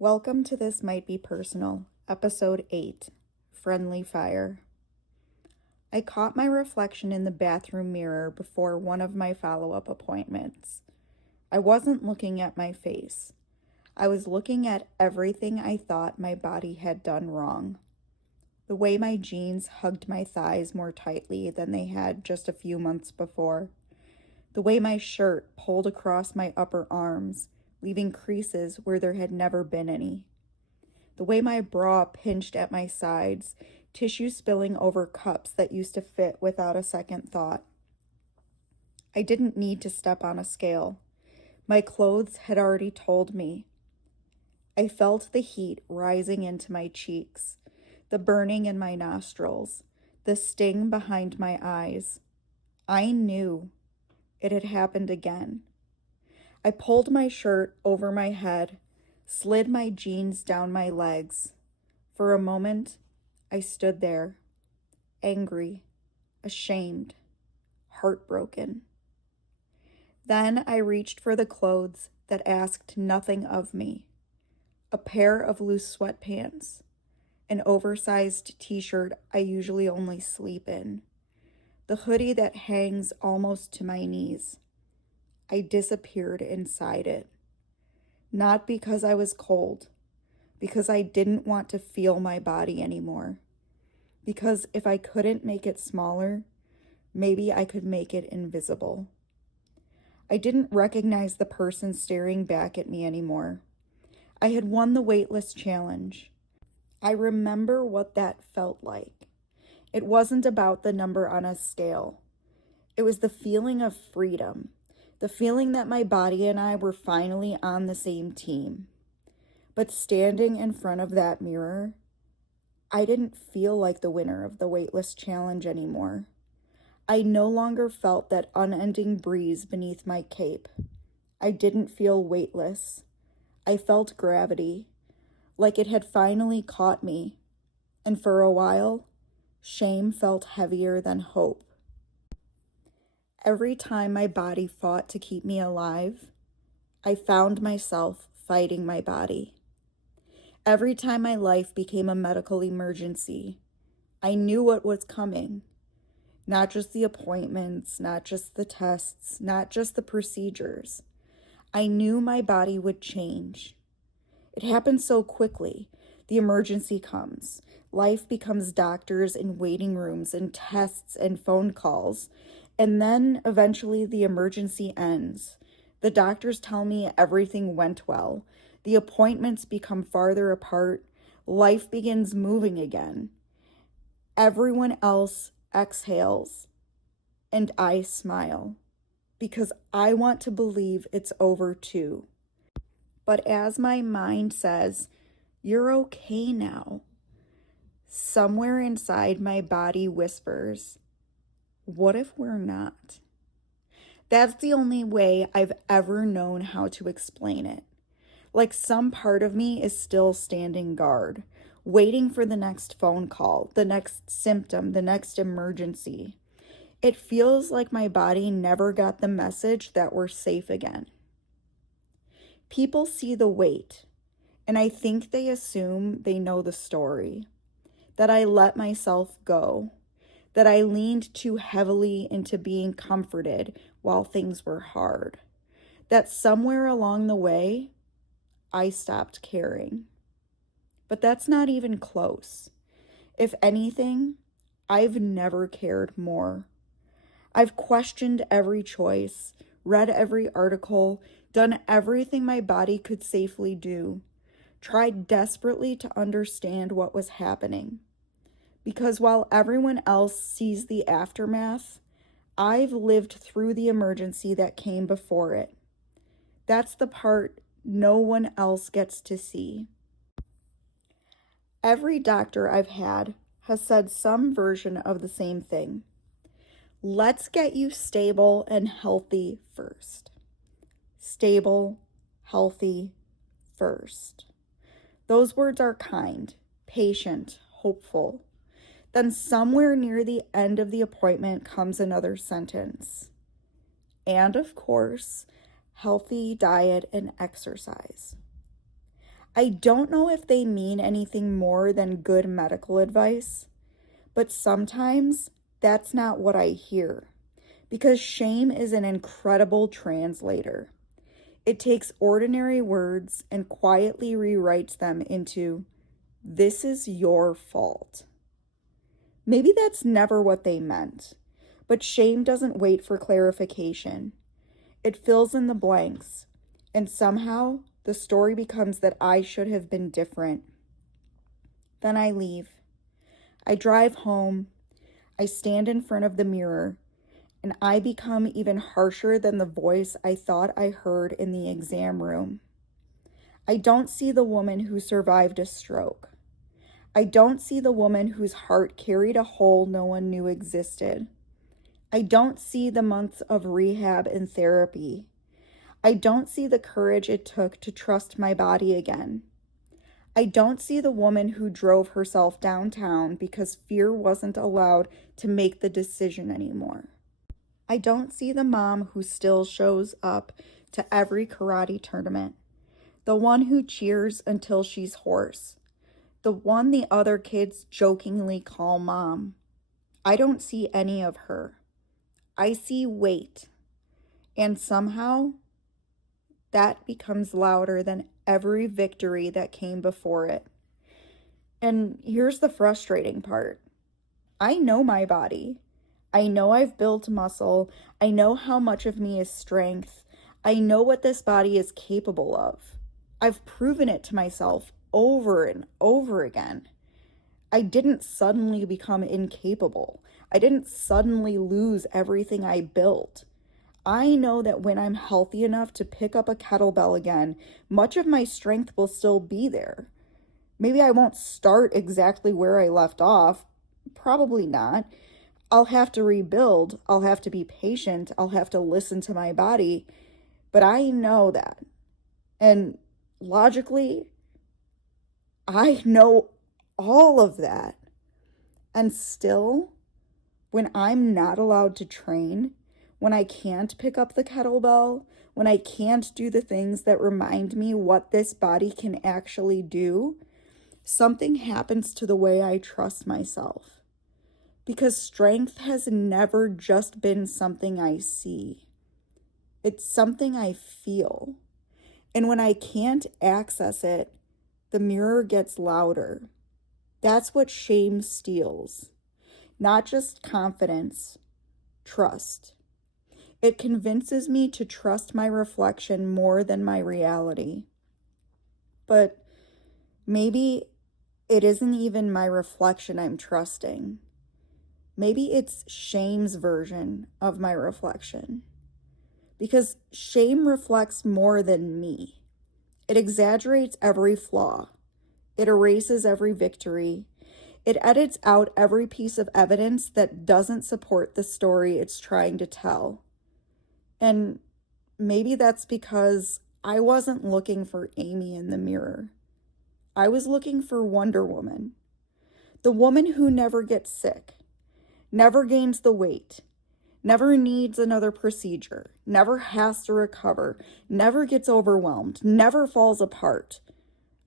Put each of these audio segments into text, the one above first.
Welcome to This Might Be Personal, Episode 8, Friendly Fire. I caught my reflection in the bathroom mirror before one of my follow-up appointments. I wasn't looking at my face. I was looking at everything I thought my body had done wrong. The way my jeans hugged my thighs more tightly than they had just a few months before. The way my shirt pulled across my upper arms, leaving creases where there had never been any. The way my bra pinched at my sides, tissue spilling over cups that used to fit without a second thought. I didn't need to step on a scale. My clothes had already told me. I felt the heat rising into my cheeks, the burning in my nostrils, the sting behind my eyes. I knew it had happened again. I pulled my shirt over my head, slid my jeans down my legs. For a moment, I stood there, angry, ashamed, heartbroken. Then I reached for the clothes that asked nothing of me. A pair of loose sweatpants, an oversized t-shirt I usually only sleep in, the hoodie that hangs almost to my knees. I disappeared inside it. Not because I was cold, because I didn't want to feel my body anymore. Because if I couldn't make it smaller, maybe I could make it invisible. I didn't recognize the person staring back at me anymore. I had won the weightless challenge. I remember what that felt like. It wasn't about the number on a scale. It was the feeling of freedom. The feeling that my body and I were finally on the same team. But standing in front of that mirror, I didn't feel like the winner of the weightless challenge anymore. I no longer felt that unending breeze beneath my cape. I didn't feel weightless. I felt gravity, like it had finally caught me. And for a while, shame felt heavier than hope. Every time my body fought to keep me alive, I found myself fighting my body. Every time my life became a medical emergency, I knew what was coming. Not just the appointments, not just the tests, not just the procedures. I knew my body would change. It happened so quickly. The emergency comes. Life becomes doctors in waiting rooms and tests and phone calls. And then eventually the emergency ends. The doctors tell me everything went well. The appointments become farther apart. Life begins moving again. Everyone else exhales, and I smile, because I want to believe it's over too. But as my mind says, "You're okay now," somewhere inside my body whispers, "What if we're not?" That's the only way I've ever known how to explain it. Like some part of me is still standing guard, waiting for the next phone call, the next symptom, the next emergency. It feels like my body never got the message that we're safe again. People see the weight, and I think they assume they know the story, that I let myself go, that I leaned too heavily into being comforted while things were hard, that somewhere along the way, I stopped caring. But that's not even close. If anything, I've never cared more. I've questioned every choice, read every article, done everything my body could safely do, tried desperately to understand what was happening. Because while everyone else sees the aftermath, I've lived through the emergency that came before it. That's the part no one else gets to see. Every doctor I've had has said some version of the same thing. Let's get you stable and healthy first. Stable, healthy first. Those words are kind, patient, hopeful. Then somewhere near the end of the appointment comes another sentence. And of course, healthy diet and exercise. I don't know if they mean anything more than good medical advice, but sometimes that's not what I hear, because shame is an incredible translator. It takes ordinary words and quietly rewrites them into, "This is your fault." Maybe that's never what they meant, but shame doesn't wait for clarification. It fills in the blanks, and somehow the story becomes that I should have been different. Then I leave. I drive home. I stand in front of the mirror, and I become even harsher than the voice I thought I heard in the exam room. I don't see the woman who survived a stroke. I don't see the woman whose heart carried a hole no one knew existed. I don't see the months of rehab and therapy. I don't see the courage it took to trust my body again. I don't see the woman who drove herself downtown because fear wasn't allowed to make the decision anymore. I don't see the mom who still shows up to every karate tournament, the one who cheers until she's hoarse, the one the other kids jokingly call mom. I don't see any of her. I see weight, and somehow that becomes louder than every victory that came before it. And here's the frustrating part. I know my body. I know I've built muscle. I know how much of me is strength. I know what this body is capable of. I've proven it to myself over and over again. I didn't suddenly become incapable. I didn't suddenly lose everything I built. I know that when I'm healthy enough to pick up a kettlebell again, much of my strength will still be there. Maybe I won't start exactly where I left off. Probably not. I'll have to rebuild. I'll have to be patient. I'll have to listen to my body. But I know that. And logically, I know all of that. And still, when I'm not allowed to train, when I can't pick up the kettlebell, when I can't do the things that remind me what this body can actually do, something happens to the way I trust myself. Because strength has never just been something I see. It's something I feel. And when I can't access it, the mirror gets louder. That's what shame steals. Not just confidence, trust. It convinces me to trust my reflection more than my reality. But maybe it isn't even my reflection I'm trusting. Maybe it's shame's version of my reflection. Because shame reflects more than me. It exaggerates every flaw. It erases every victory. It edits out every piece of evidence that doesn't support the story it's trying to tell. And maybe that's because I wasn't looking for Amy in the mirror. I was looking for Wonder Woman. The woman who never gets sick, never gains the weight, never needs another procedure, never has to recover, never gets overwhelmed, never falls apart.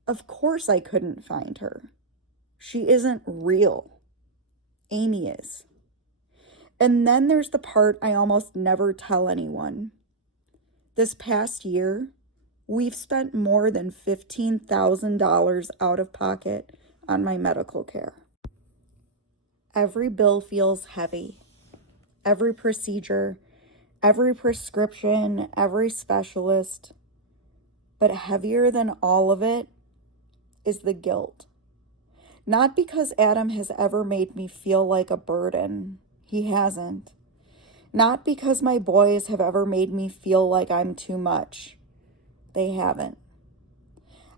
Of course I couldn't find her. She isn't real. Amy is. And then there's the part I almost never tell anyone. This past year, we've spent more than $15,000 out of pocket on my medical care. Every bill feels heavy. Every procedure, every prescription, every specialist. But heavier than all of it is the guilt. Not because Adam has ever made me feel like a burden. He hasn't. Not because my boys have ever made me feel like I'm too much. They haven't.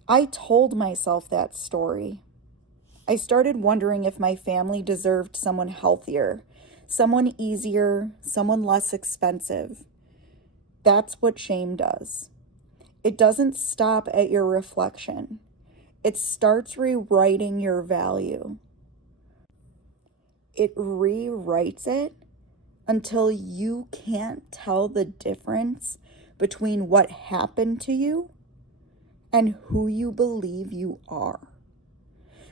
I told myself that story. I started wondering if my family deserved someone healthier, someone easier, someone less expensive. That's what shame does. It doesn't stop at your reflection. It starts rewriting your value. It rewrites it until you can't tell the difference between what happened to you and who you believe you are.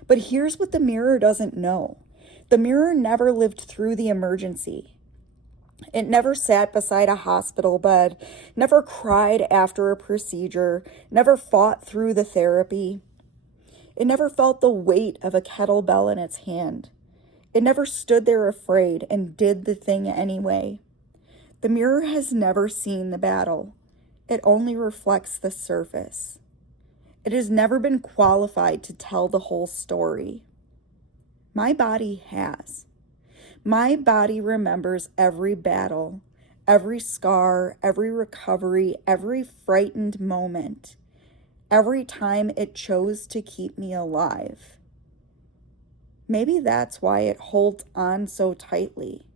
But here's what the mirror doesn't know. The mirror never lived through the emergency. It never sat beside a hospital bed, never cried after a procedure, never fought through the therapy. It never felt the weight of a kettlebell in its hand. It never stood there afraid and did the thing anyway. The mirror has never seen the battle. It only reflects the surface. It has never been qualified to tell the whole story. My body has. My body remembers every battle, every scar, every recovery, every frightened moment, every time it chose to keep me alive. Maybe that's why it holds on so tightly.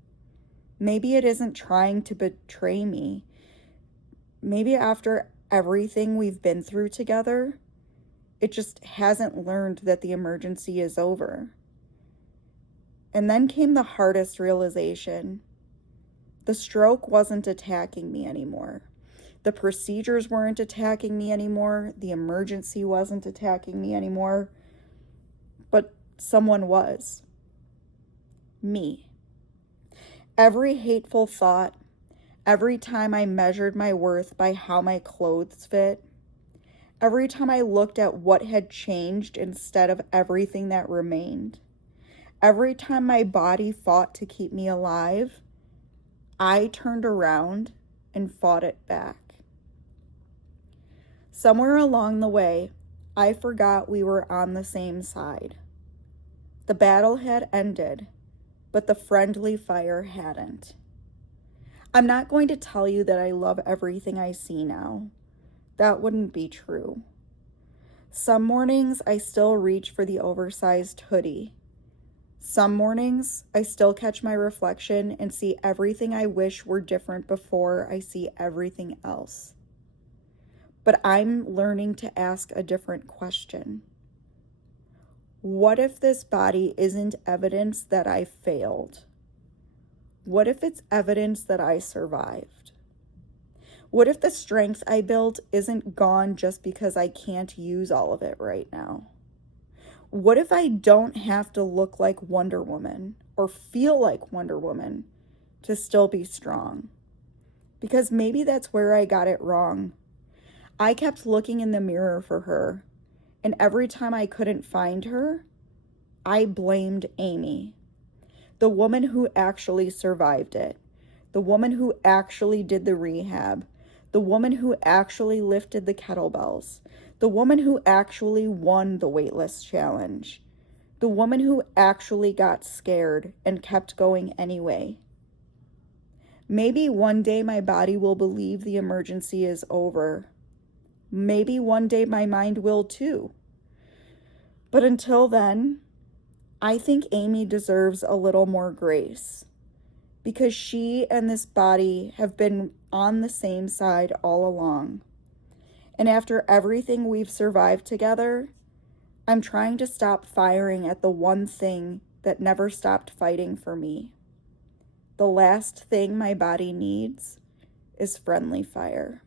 Maybe it isn't trying to betray me. Maybe after everything we've been through together, it just hasn't learned that the emergency is over. And then came the hardest realization. The stroke wasn't attacking me anymore. The procedures weren't attacking me anymore. The emergency wasn't attacking me anymore. But someone was. Me. Every hateful thought, every time I measured my worth by how my clothes fit, every time I looked at what had changed instead of everything that remained, every time my body fought to keep me alive, I turned around and fought it back. Somewhere along the way, I forgot we were on the same side. The battle had ended, but the friendly fire hadn't. I'm not going to tell you that I love everything I see now. That wouldn't be true. Some mornings I still reach for the oversized hoodie. Some mornings I still catch my reflection and see everything I wish were different before I see everything else. But I'm learning to ask a different question. What if this body isn't evidence that I failed? What if it's evidence that I survived? What if the strength I built isn't gone just because I can't use all of it right now? What if I don't have to look like Wonder Woman or feel like Wonder Woman to still be strong? Because maybe that's where I got it wrong. I kept looking in the mirror for her, and every time I couldn't find her, I blamed Amy, the woman who actually survived it, the woman who actually did the rehab, the woman who actually lifted the kettlebells, the woman who actually won the weightless challenge, the woman who actually got scared and kept going anyway. Maybe one day my body will believe the emergency is over. Maybe one day my mind will too. But until then, I think Amy deserves a little more grace, because she and this body have been on the same side all along. And after everything we've survived together, I'm trying to stop firing at the one thing that never stopped fighting for me. The last thing my body needs is friendly fire.